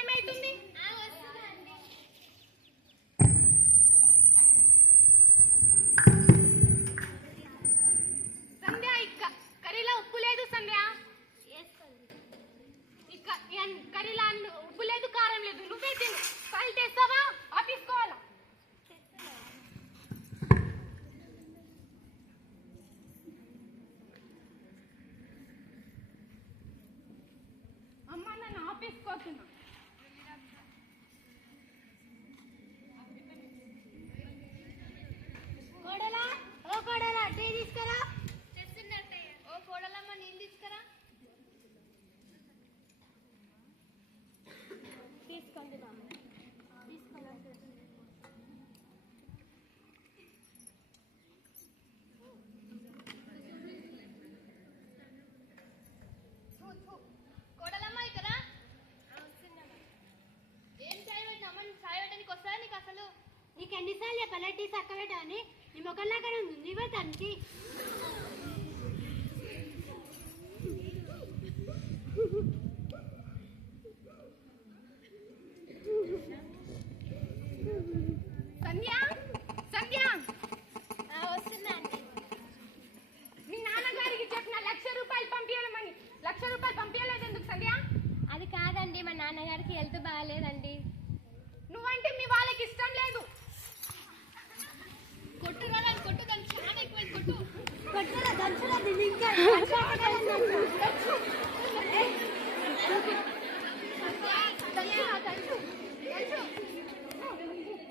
ఏమైతుంది? సంధ్య కర్రీలో ఉప్పు లేదు. సంధ్య కర్రీలో ఉప్పు లేదు, కారం లేదు. నువ్వే తిను. సాల్ట్ వేస్తావా? ఆఫీసుకోవాలా? అమ్మ నన్ను ఆఫీసుకోతున్నా. కోడలా, ఓ కోడలా, టీ తీసుకురా. ఓ కోడలమ్మ, నీళ్ళు తీసుకురా. తీసుకోండి బామ్మ. కోడలమ్మ ఇక్కడ ఏం చాయ్ పెట్టినమ్మ? చాయ్ పెట్టడానికి వస్తా నీకు అసలు? నీకు ఎన్నిసార్లు చెప్పాలి టీ చక్క పెట్టావని? నీ మొక్కల్లాగానే ఉంది, నీవే తనకి. సంధ్య, సంధ్య వస్తున్నా అండి. మీ నాన్నగారికి చెప్పిన 1,00,000 రూపాయలు పంపించమని. 1,00,000 రూపాయలు పంపించలేదు ఎందుకు సంధ్య? అది కాదండి, మా నాన్నగారికి హెల్త్ బాగాలేదండి. నువ్వంటే మీ వాళ్ళకి ఇష్టం లేదు. కొట్టు రావాలి, కొట్టు. దానికి చాలా ఎక్కువ కొట్టు. కొట్టురా, దంచురా, దీన్ని ఇంకా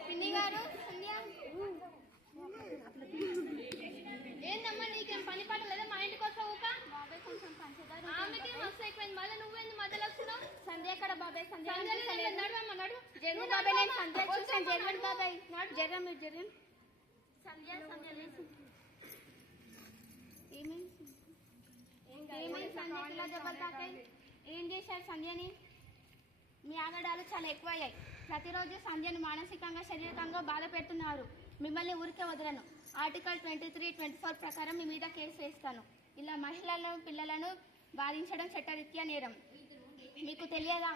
పిన్ని గారు, సంధ్య ఏందమ్మా నీకేం పని పాట లేదా? మా ఇంటికి వస్తావు ఊక? బాబాయ్ కొంచెం పంచదార. ఆమెకి మస్తు ఎక్కువైంది. మళ్ళీ నువ్వేంది మధ్యలో వస్తున్నావు? సంధ్య ఎక్కడ బాబాయ్? సంధ్య నడువమ్మ, నడు. జరుగు బాబాయ్, నేను సంధ్య చూసాను. జరగండి బాబాయ్, జరగం, మీరు జరగండి. సంధ్య, సంధ్య లేదు. ఏమైంది సంధ్యకి ఇలా దెబ్బలు తాకాయి? ఏం చేశారు సంధ్యని? మీ ఆగడాలు చాలా ఎక్కువయ్యాయి. ప్రతిరోజు సంధ్యను మానసికంగా, శారీరకంగా బాధ పెడుతున్నారు. మిమ్మల్ని ఊరికే వదలను. ఆర్టికల్ 23, 24 ప్రకారం మీ మీద కేసు వేస్తాను. ఇలా మహిళలను, పిల్లలను బాధించడం చట్టరీత్యా నేరం. మీకు తెలియదా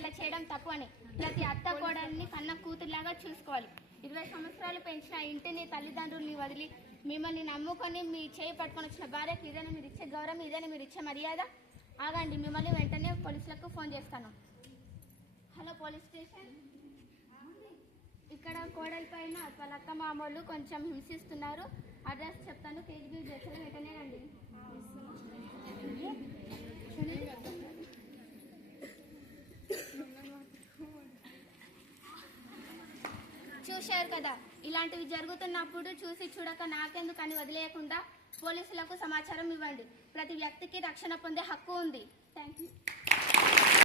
ఇలా చేయడం తప్పు అని? ప్రతి అత్త కోడల్ని కన్న కూతురులాగా చూసుకోవాలి. 20 సంవత్సరాలు పెంచిన ఇంటిని, తల్లిదండ్రుల్ని వదిలి మిమ్మల్ని నమ్ముకొని మీ చేయి పట్టుకొని వచ్చిన భార్యకు ఇదేనా మీరు ఇచ్చే గౌరవం? ఇదేనా మీరు ఇచ్చే మర్యాద? ఆగండి, మిమ్మల్ని వెంటనే పోలీసులకు ఫోన్ చేస్తాను. Hello police station. ఇక్కడ కోడలి పైన వాళ్ళ అక్క మామూలు కొంచెం హింసిస్తున్నారు. అడ్రస్ చెప్తాను, కేజీబీ చేస్తారు, వెంటనే రండి. చూశారు కదా, ఇలాంటివి జరుగుతున్నప్పుడు చూసి చూడక నాకెందుకు అని వదిలేయకుండా పోలీసులకు సమాచారం ఇవ్వండి. ప్రతి వ్యక్తికి రక్షణ పొందే హక్కు ఉంది. Thank you.